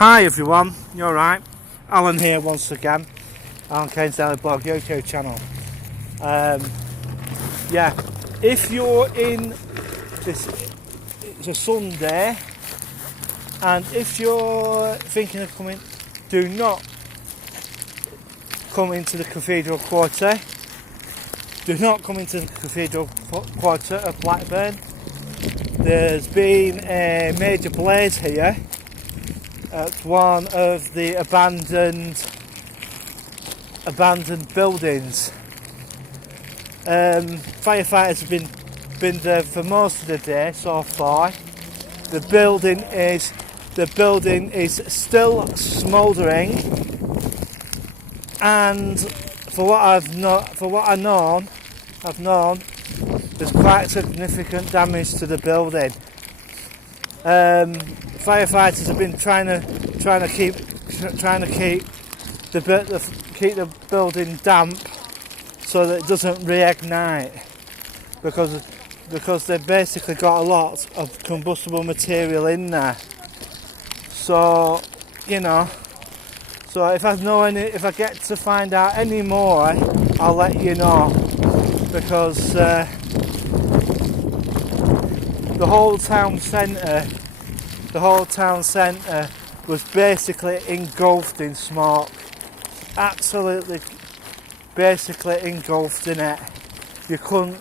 Hi everyone, you alright? Alan here once again, Alan Kane's Daily Blog YouTube channel. If you're in this, it's a Sunday, and if you're thinking of coming, do not come into the Cathedral Quarter. Do not come into the Cathedral Quarter of Blackburn. There's been a major blaze here at one of the abandoned buildings. Firefighters have been there for most of the day so far. The building is still smouldering, and for what I've known, there's quite significant damage to the building. Firefighters have been trying to keep the building damp so that it doesn't reignite, because they've basically got a lot of combustible material in there. So if I get to find out any more, I'll let you know, because the whole town centre was basically engulfed in smoke. Absolutely, basically engulfed in it. You couldn't.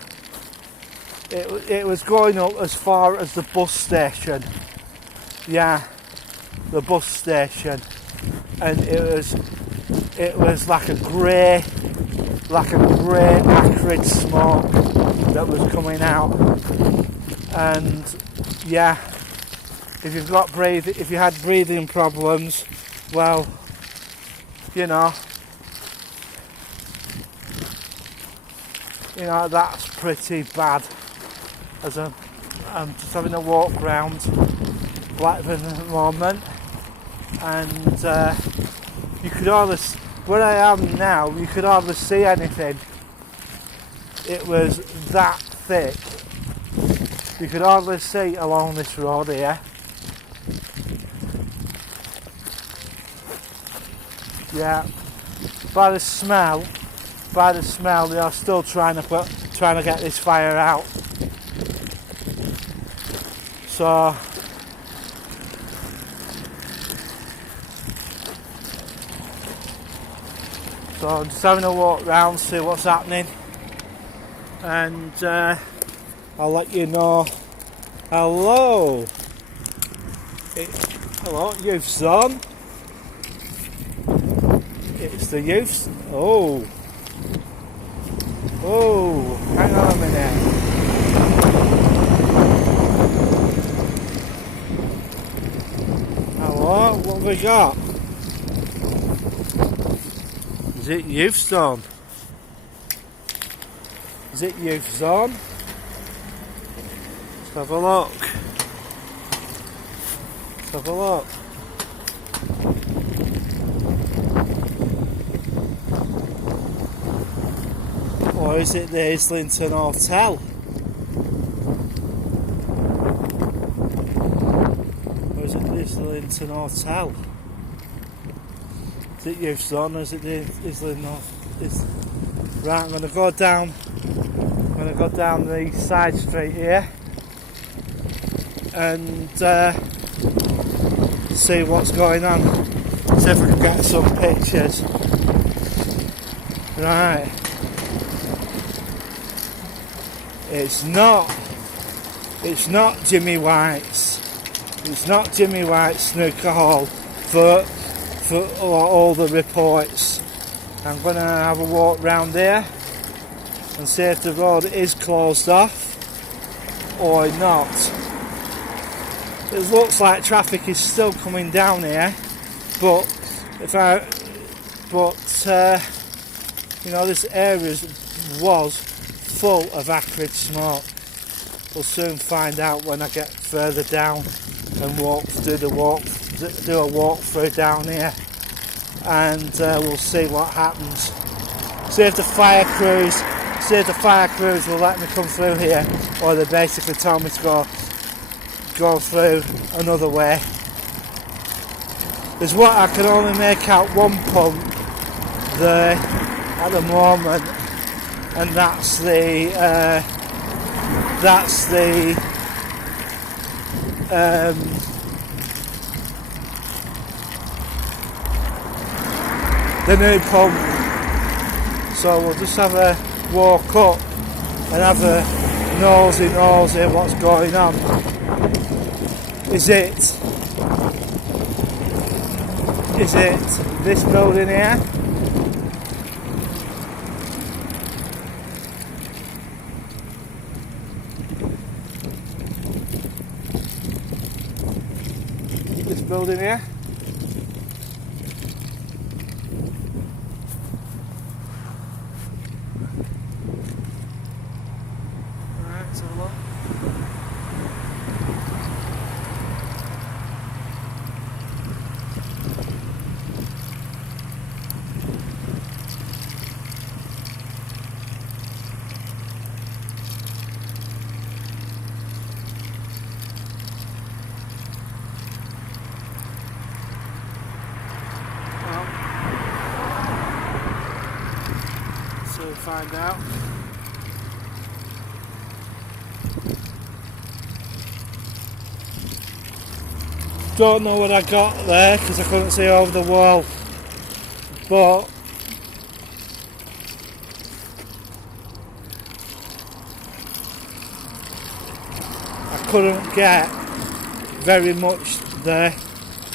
It was going up as far as the bus station. Yeah, the bus station, and it was like a grey acrid smoke that was coming out. And yeah, if you had breathing problems, well, that's pretty bad. As I'm just having a walk round Blackburn at the moment, and you could hardly, where I am now, you could hardly see anything. It was that thick. You could hardly see along this road here. Yeah, by the smell, they are still trying to get this fire out. So I'm just having a walk round, see what's happening, and I'll let you know. Hello, Youth Zone. It's the youth. Oh, hang on a minute. Hello, what have we got? Is it Youth Zone? Is it Youth Zone? Let's have a look. Or is it the Islington Hotel? Is it Youth Zone, or is it the Islington? Right, I'm going to go down the side street here and see what's going on. See if we can get some pictures. Right. It's not Jimmy White's. It's not Jimmy White's snooker hall for all the reports. I'm going to have a walk round here and see if the road is closed off or not. It looks like traffic is still coming down here, but this area was full of acrid smoke. We'll soon find out when I get further down and do a walk through down here, and we'll see what happens. See if the fire crews will let me come through here, or they basically told me to go through another way. There's what I can only make out one pump there at the moment, and that's the new pump. So we'll just have a walk up and have a nosy what's going on. Is it this building here? This building here? Alright, let's have a look. So we'll find out. Don't know what I got there because I couldn't see over the wall, but I couldn't get very much there.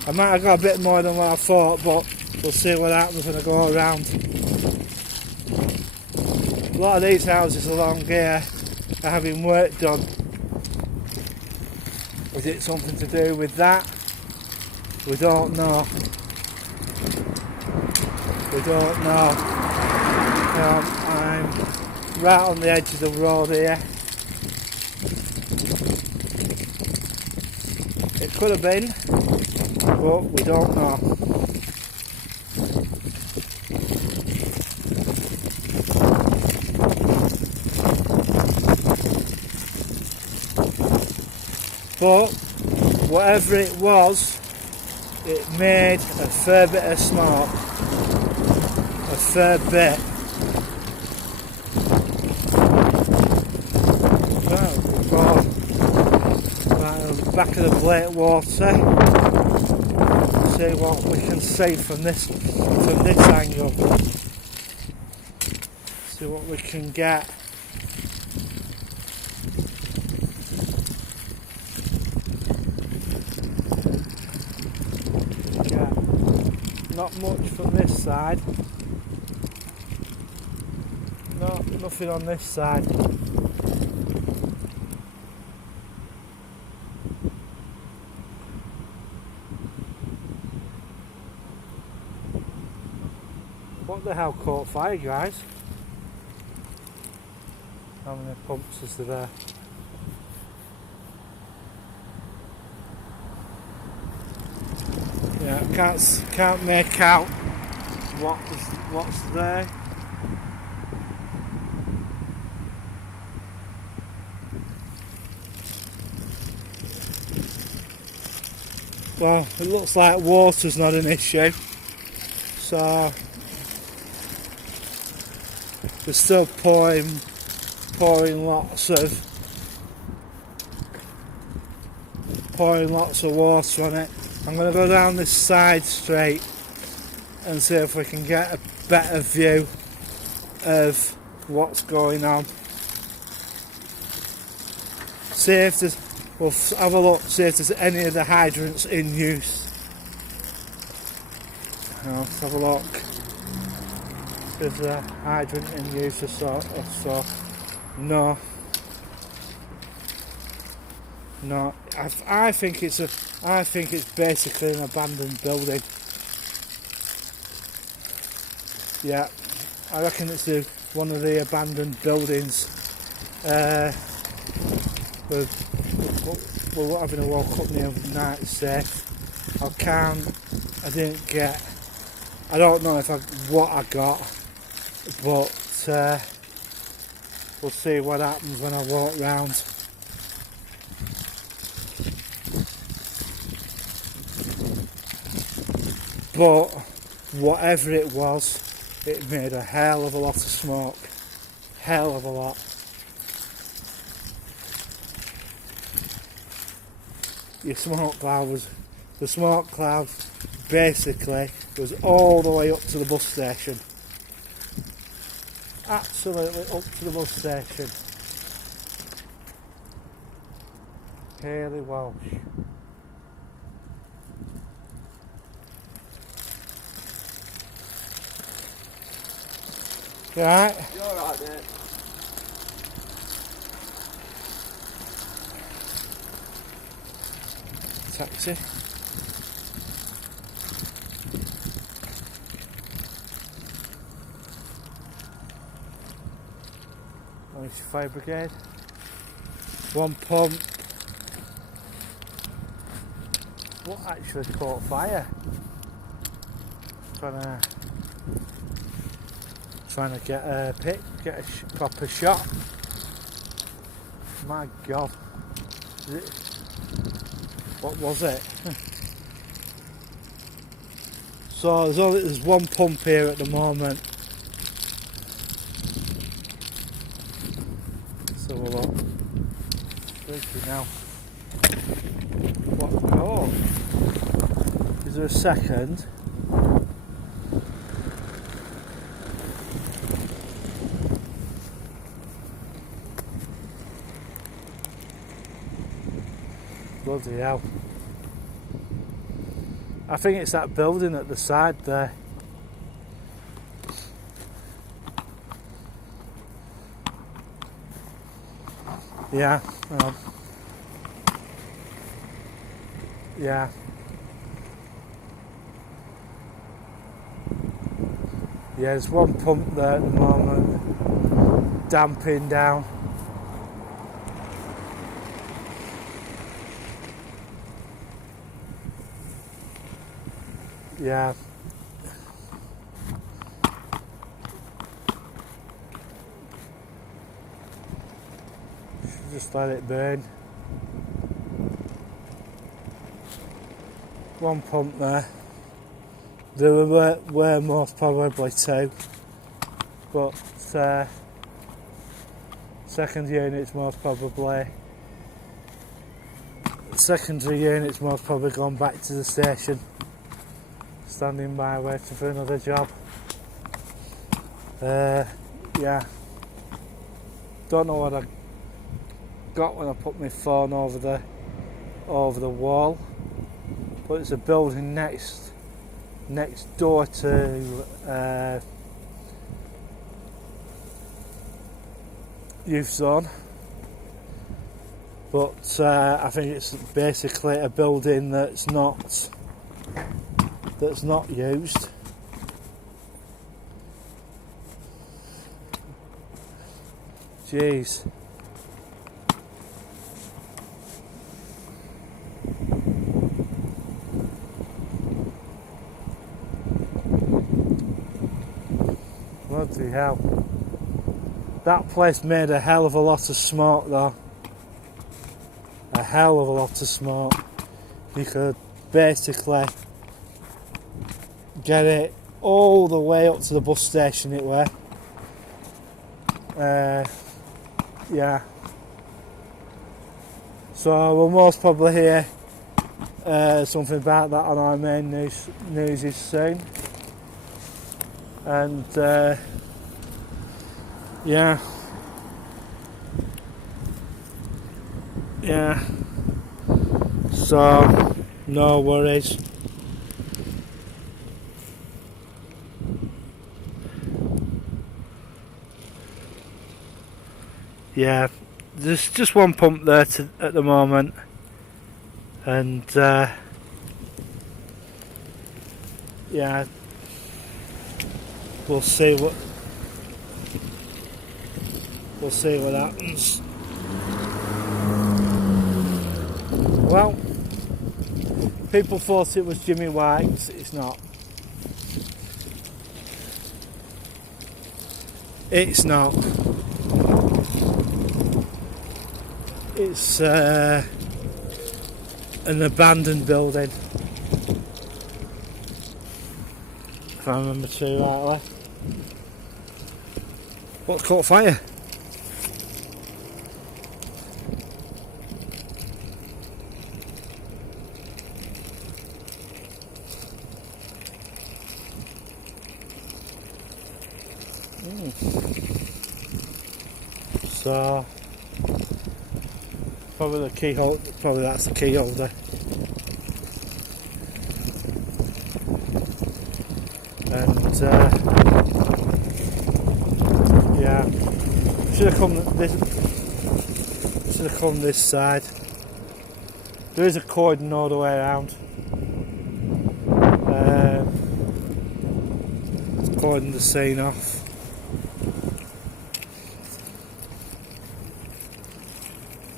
I might have got a bit more than what I thought, but we'll see what happens when I go around. A lot of these houses along here are having work done. Is it something to do with that? We don't know. We don't know. I'm right on the edge of the road here. It could have been, but we don't know. But whatever it was, it made a fair bit of smoke. A fair bit. Well, we'll go right at the back of the Blakewater. See what we can see from this angle. See what we can get. Not much from this side. No, nothing on this side. What the hell caught fire, guys? How many pumps is there? Yeah, can't make out what's there. Well, it looks like water's not an issue, so they're still pouring lots of water on it. I'm going to go down this side street and see if we can get a better view of what's going on. We'll have a look, see if there's any of the hydrants in use. Let's have a look. If there's a hydrant in use or so. No. No. I think it's basically an abandoned building. Yeah. I reckon it's one of the abandoned buildings. We're having a walk up near night safe. I don't know what I got, but we'll see what happens when I walk round. but whatever it was, it made a hell of a lot of smoke. Hell of a lot. The smoke cloud basically was all the way up to the bus station. Absolutely up to the bus station. Hayley Walsh. You alright? You're alright, mate. Taxi. Lancashire Fire Brigade. One pump. What actually caught fire? Trying to get a proper shot. My God. What was it? So there's one pump here at the moment. Let's have a look. Freaky now. What? Oh! Is there a second? Bloody hell. I think it's that building at the side there. Yeah. Yeah. Yeah, there's one pump there at the moment. Damping down. Yeah. Should just let it burn. One pump there. There were most probably two, but second unit's most probably. Secondary unit's most probably gone back to the station. Standing by waiting for another job. Yeah. Don't know what I got when I put my phone over the wall, but it's a building next door to youth zone. But I think it's basically a building that's not used. Jeez. Bloody hell. That place made a hell of a lot of smoke though. A hell of a lot of smoke. You could basically get it all the way up to the bus station it were. Yeah. So we'll most probably hear something about that on our main news soon. And yeah. So no worries. Yeah, there's just one pump there at the moment, and yeah, we'll see what happens. Well, people thought it was Jimmy White's. It's not. It's not. It's an abandoned building. if I remember too rightly. What caught fire? So probably the key holder, probably that's the key holder. And yeah, should have come this side. There is a cordon all the way around. It's cordon the scene off.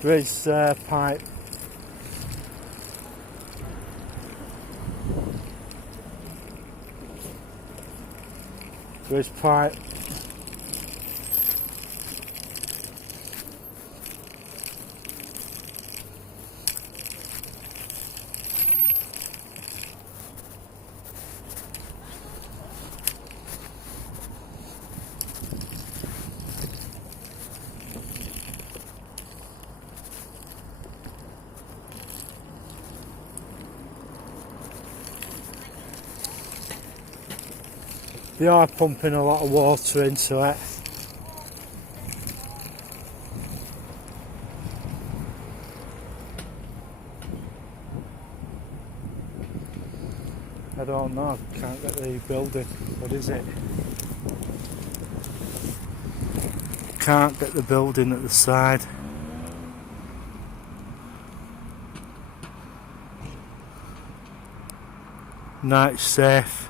There is pipe. There is pipe. They are pumping a lot of water into it. I don't know, can't get the building. What is it? Can't get the building at the side. Night safe.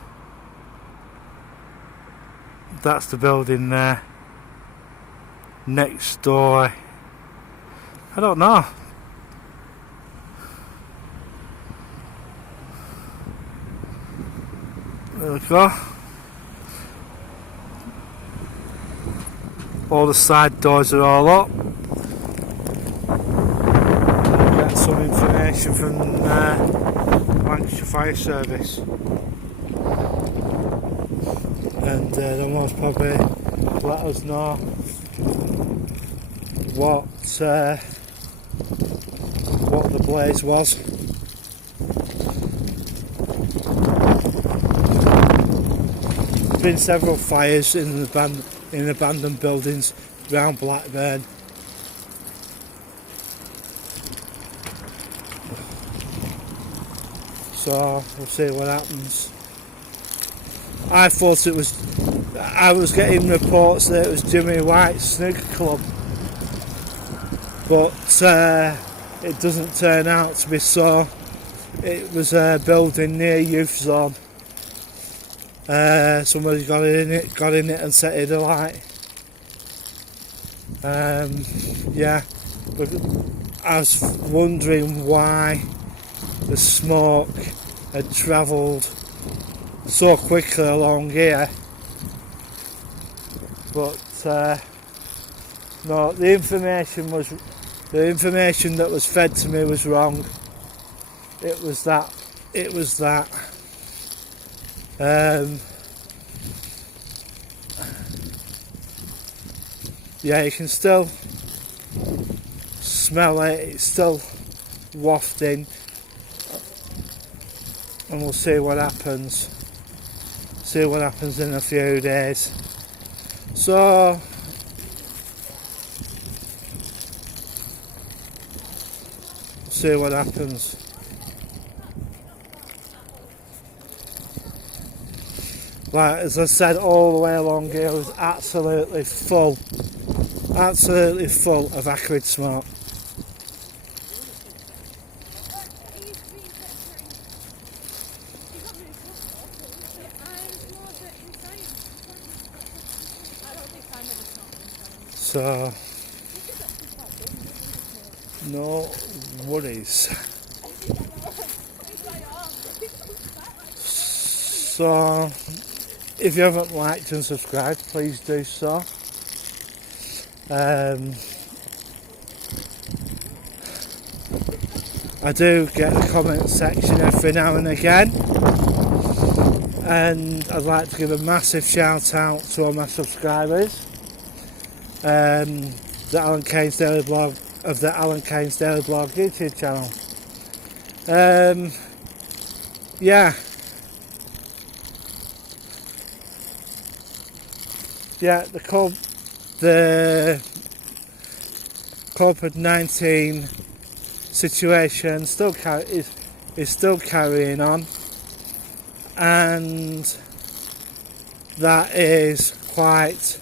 That's the building there. Next door, I don't know. There we go. All the side doors are all up. Get some information from Lancashire Fire Service. And they'll most probably let us know what the blaze was. There's been several fires in abandoned buildings around Blackburn. So we'll see what happens. I thought I was getting reports that it was Jimmy White's snooker club, but it doesn't turn out to be so. It was a building near Youth Zone. Somebody got in it and set it alight. Yeah, but I was wondering why the smoke had travelled so quickly along here, but no, the information that was fed to me was wrong. It was that yeah, you can still smell it, it's still wafting, and we'll see what happens. See what happens in a few days. So see what happens. Like as I said, all the way along here was absolutely full of acrid smoke. So no worries. So if you haven't liked and subscribed, please do so. I do get a comment section every now and again. and I'd like to give a massive shout out to all my subscribers. The Alan Keynes Daily Blog of the Alan Keynes Daily Blog YouTube channel. Yeah, the COVID-19 situation is still carrying on, and that is quite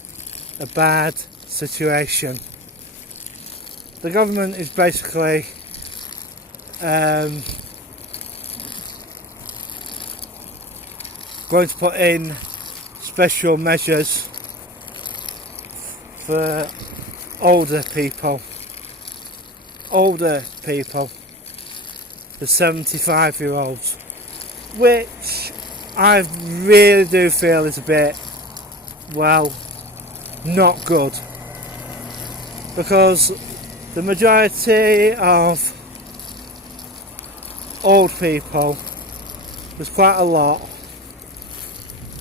a bad situation. The government is basically going to put in special measures for older people, the 75-year-olds, which I really do feel is a bit, well, not good, because the majority of old people, there's quite a lot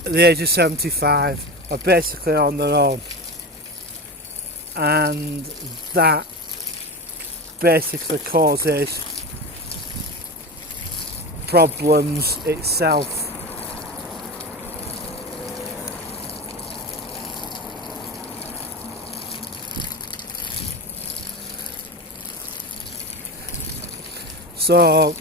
at the age of 75, are basically on their own, and that basically causes problems itself. So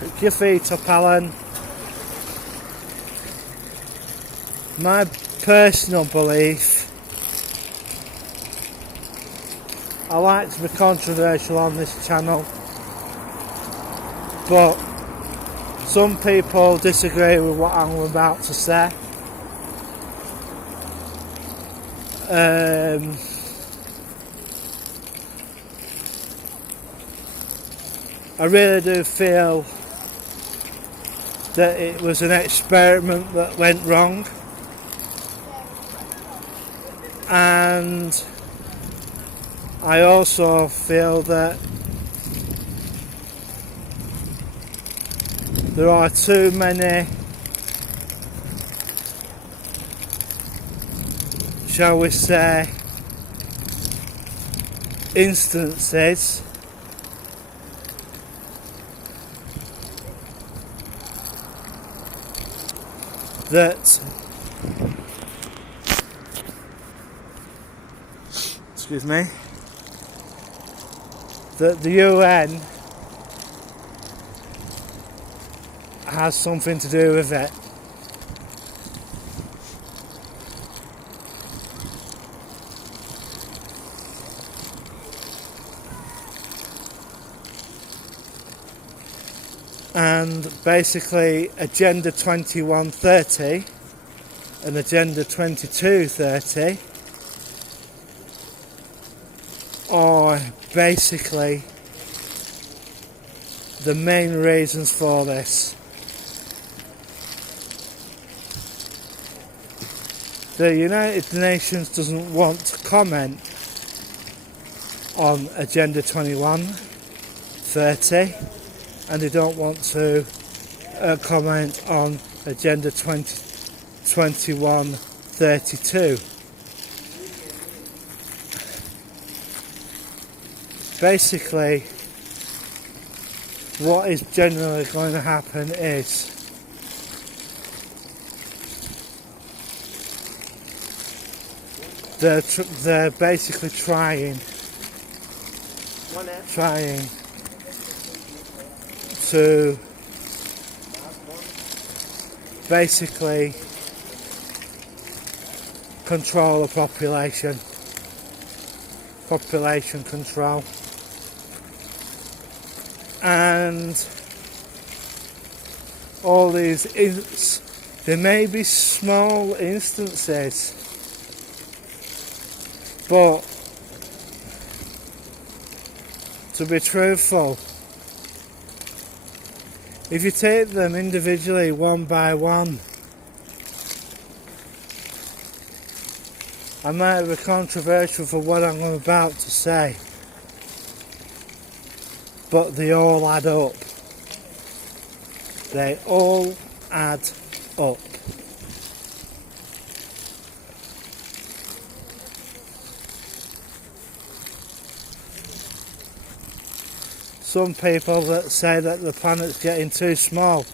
pick your feet up, Alan. My personal belief, I like to be controversial on this channel, but some people disagree with what I'm about to say. I really do feel that it was an experiment that went wrong, and I also feel that there are too many, shall we say, instances that, excuse me, that the UN has something to do with it. And basically Agenda 2130 and Agenda 2230 are basically the main reasons for this. The United Nations doesn't want to comment on Agenda 2130, and they don't want to comment on Agenda 2132. Basically, what is generally going to happen is they're basically trying to basically control the population control, and all these there may be small instances, but to be truthful, if you take them individually one by one, I might be controversial for what I'm about to say, but they all add up. They all add up. Some people that say that the planet's getting too small.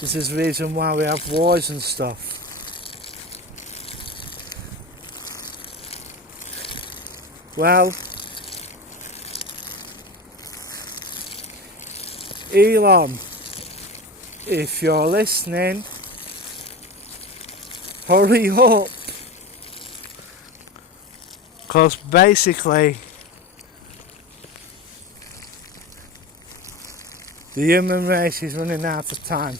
This is the reason why we have wars and stuff. Well, Elon, if you're listening, hurry up. Because basically, the human race is running out of time.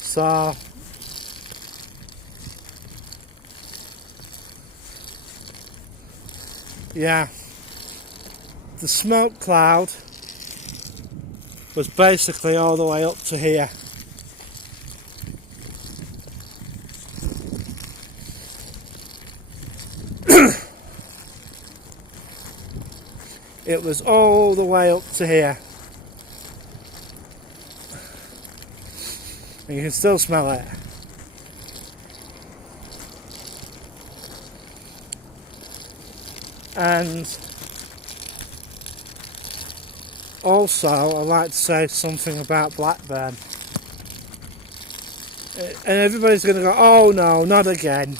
So, yeah, the smoke cloud was basically all the way up to here. It was all the way up to here. And you can still smell it. And also, I'd like to say something about Blackburn. And everybody's going to go, oh no, not again.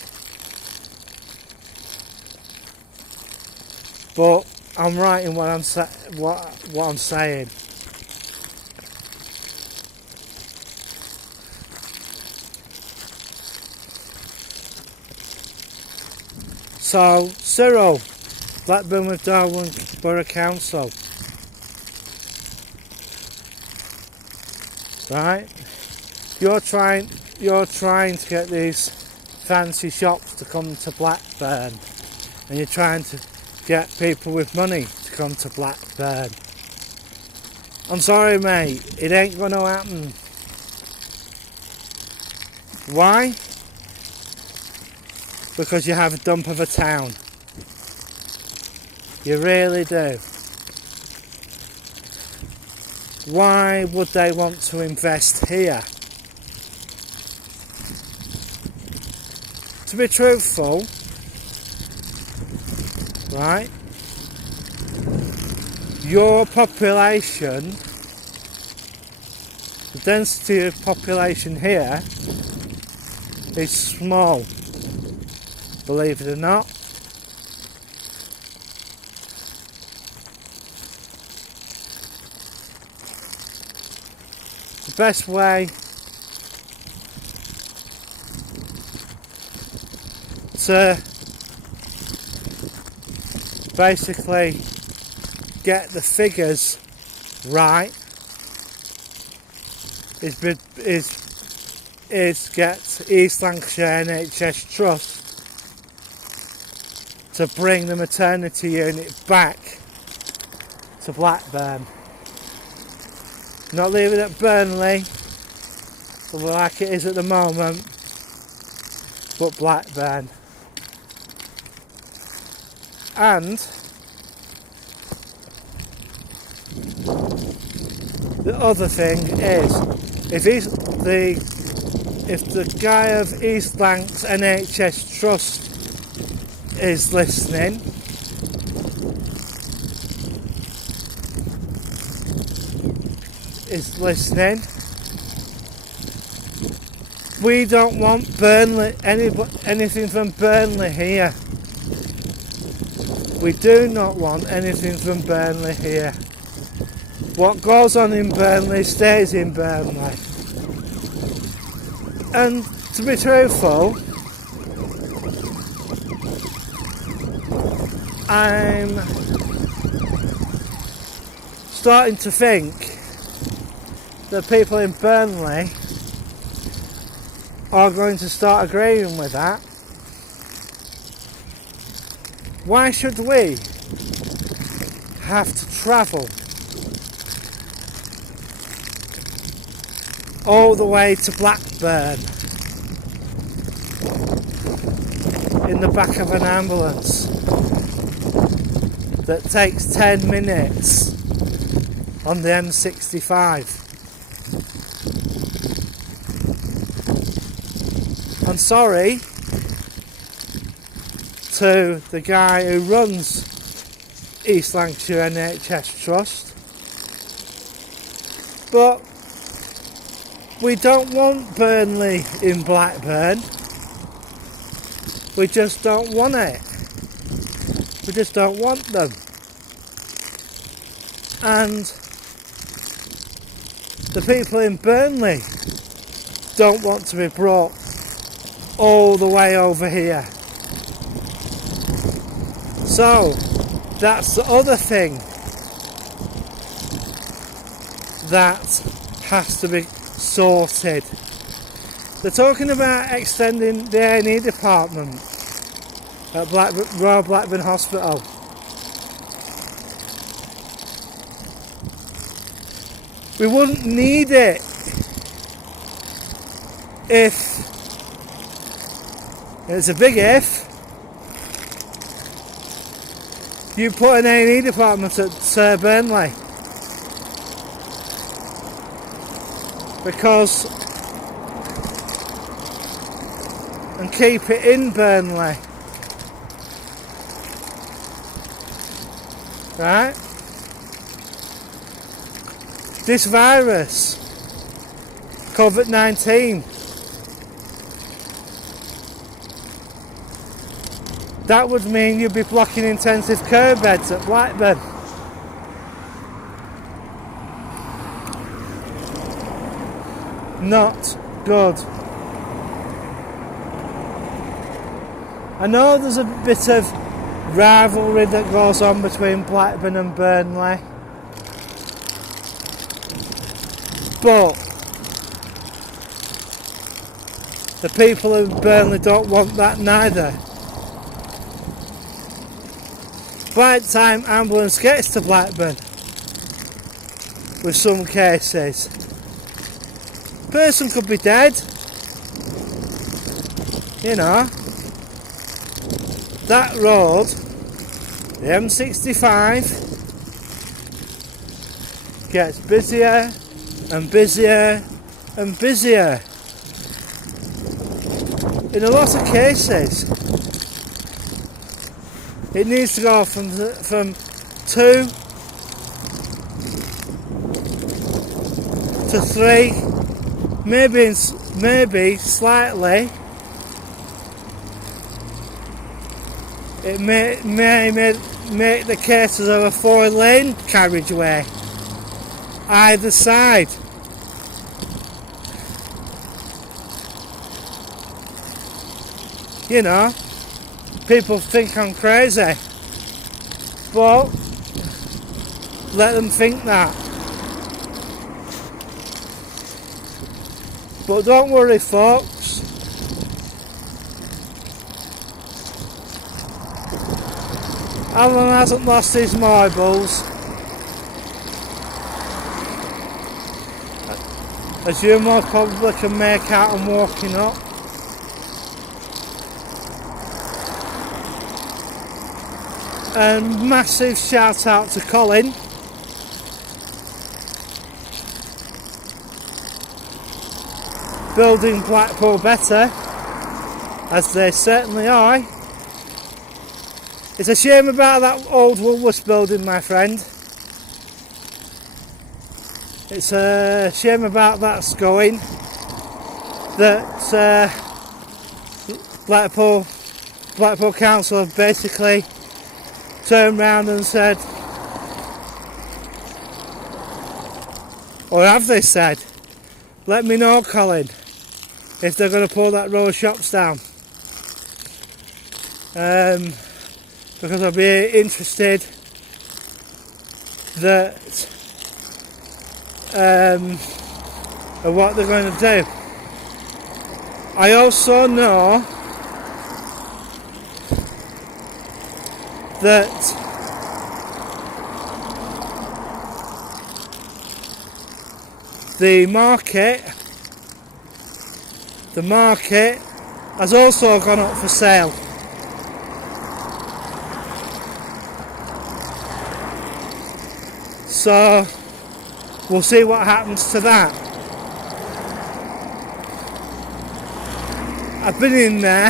But I'm right in what I'm saying. So, Cyril, Blackburn with Darwin Borough Council. Right? You're trying to get these fancy shops to come to Blackburn, and you're trying to get people with money to come to Blackburn. I'm sorry, mate, it ain't gonna happen. Why? Because you have a dump of a town. You really do. Why would they want to invest here? To be truthful, right, your population, the density of population here is small, believe it or not. The best way to basically get the figures right is get East Lancashire NHS Trust to bring the maternity unit back to Blackburn. Not leave it at Burnley, like it is at the moment, but Blackburn. And the other thing is, if the guy of East Lancs NHS Trust is listening, we don't want Burnley, anything from Burnley here. We do not want anything from Burnley here. What goes on in Burnley stays in Burnley. And to be truthful, I'm starting to think that people in Burnley are going to start agreeing with that. Why should we have to travel all the way to Blackburn in the back of an ambulance that takes 10 minutes on the M65. I'm sorry to the guy who runs East Lancashire NHS Trust, but we don't want Burnley in Blackburn. We just don't want it. We just don't want them. And the people in Burnley don't want to be brought all the way over here. So that's the other thing that has to be sorted. They're talking about extending the A&E department at Royal Blackburn Hospital. We wouldn't need it if, it's a big if, you put an A&E department at Burnley. Because, and keep it in Burnley. Right? This virus, COVID-19, that would mean you'd be blocking intensive care beds at Blackburn. Not good. I know there's a bit of rivalry that goes on between Blackburn and Burnley, but the people of Burnley don't want that neither. By the time ambulance gets to Blackburn, with some cases, person could be dead. You know, that road, the M65, gets busier and busier and busier. In a lot of cases, it needs to go from 2 to 3, maybe slightly. It may make the cases of a 4-lane carriageway either side. You know, people think I'm crazy, but let them think that. But don't worry, folks. Alan hasn't lost his marbles. As you most probably can make out, I'm walking up. And massive shout out to Colin. Building Blackpool better, as they certainly are. It's a shame about that old Woolworths building, my friend. It's a shame about that's going. That Blackpool Council have basically turned round and said, or have they said, let me know, Colin, if they're going to pull that row of shops down. Because I'll be interested of what they're going to do. I also know that the market has also gone up for sale. So we'll see what happens to that. I've been in there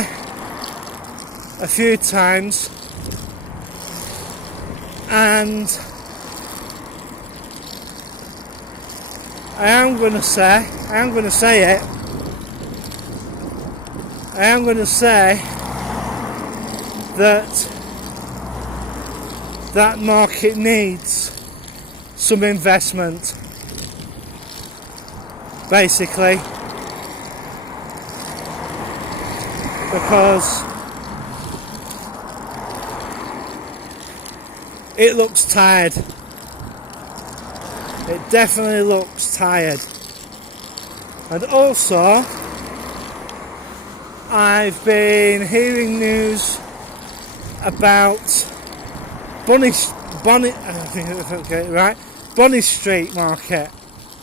a few times, and I am going to say that market needs some investment, basically, because it looks tired. It definitely looks tired. And also, I've been hearing news about Bunny Street Market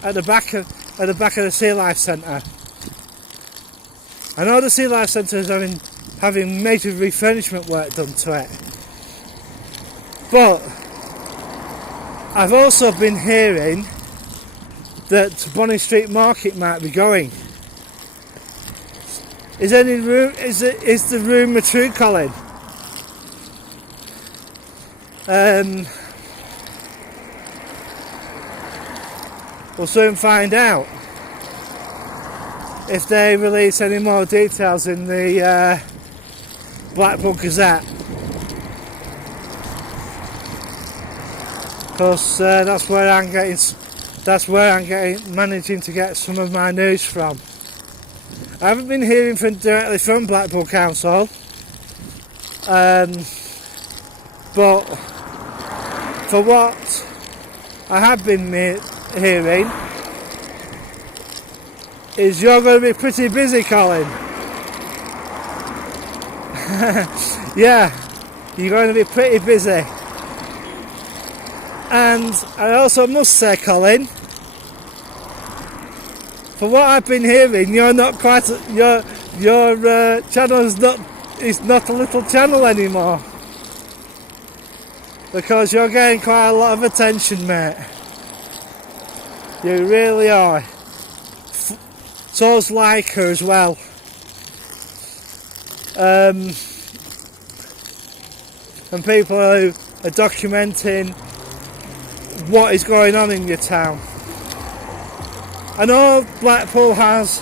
at the back of the Sea Life Centre. I know the Sea Life Centre is having major refurbishment work done to it, but I've also been hearing that Bunny Street Market might be going. Is there any room? Is the rumour true, Colin? We'll soon find out if they release any more details in the Blackpool Gazette, because that's where I'm managing to get some of my news from. I haven't been hearing directly from Blackpool Council, but for what I have been hearing is you're going to be pretty busy, Colin. Yeah, you're going to be pretty busy. And I also must say, Colin, for what I've been hearing, you're not quite your channel is not a little channel anymore, because you're getting quite a lot of attention, mate. You really are. So's Leica as well. And people who are documenting what is going on in your town. I know Blackpool has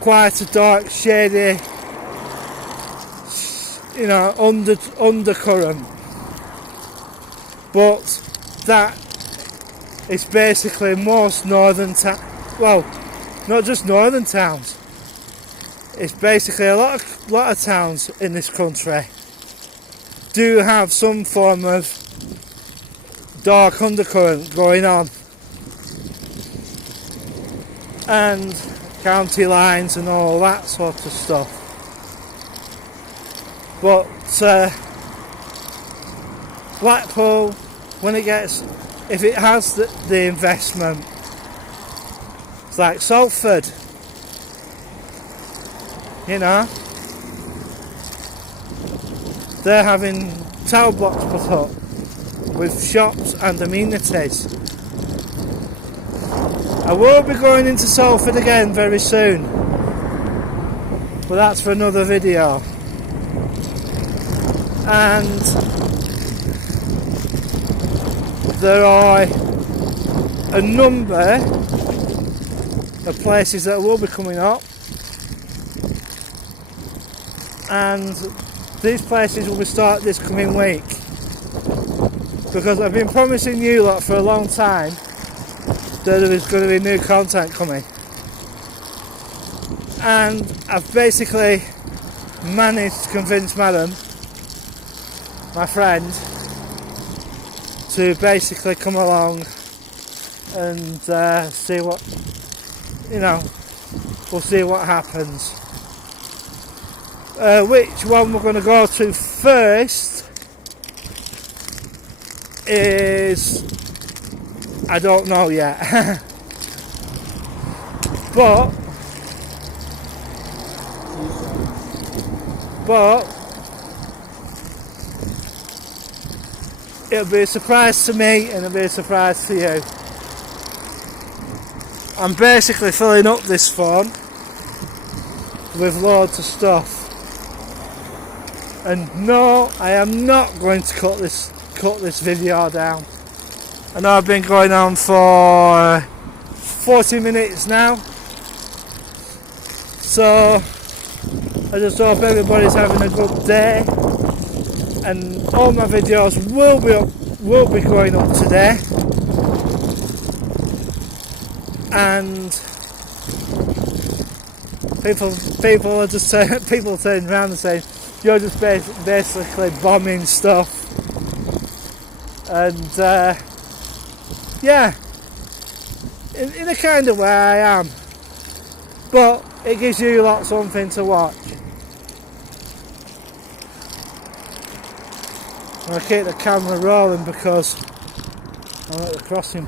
quite a dark, shady, undercurrent, but that is basically most northern well, not just northern towns. It's basically a lot of towns in this country do have some form of dark undercurrent going on, and county lines and all that sort of stuff. But Blackpool, if it has the investment, it's like Salford, they're having tower blocks put up with shops and amenities. I will be going into Salford again very soon, but that's for another video. And there are a number of places that will be coming up, and these places will be start this coming week, because I've been promising you lot for a long time that there is going to be new content coming, and I've basically managed to convince Madam, my friend, to basically come along and see what, we'll see what happens. Which one we're going to go to first is, I don't know yet. but it'll be a surprise to me and it'll be a surprise to you. I'm basically filling up this phone with loads of stuff. And no, I am not going to cut this video down. I know I've been going on for 40 minutes now. So I just hope everybody's having a good day. And all my videos will be going up today. And people are just saying, people turning around and saying, you're just basically bombing stuff. And yeah, in a kind of way I am, but it gives you lot something to watch. I keep the camera rolling because I'm at the crossing.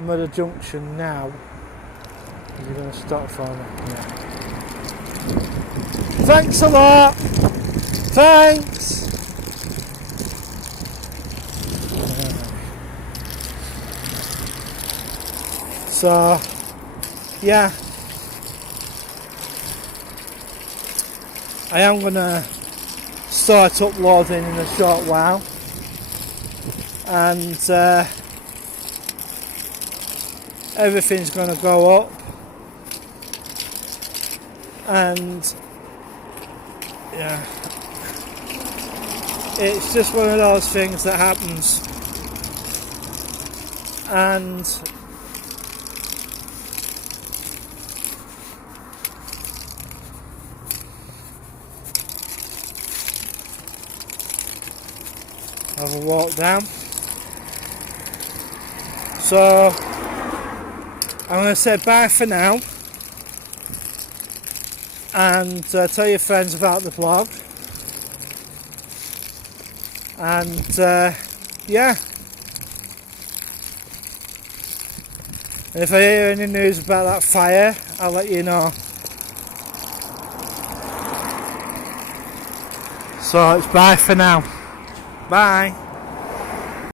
I'm at a junction now. Is he going to stop for me? Yeah. Thanks a lot. Thanks. So, yeah, I am going to start uploading in a short while, and everything's going to go up, and yeah, it's just one of those things that happens. And have a walk down. So I'm going to say bye for now, and tell your friends about the vlog, and yeah, and if I hear any news about that fire, I'll let you know. So it's bye for now. Bye.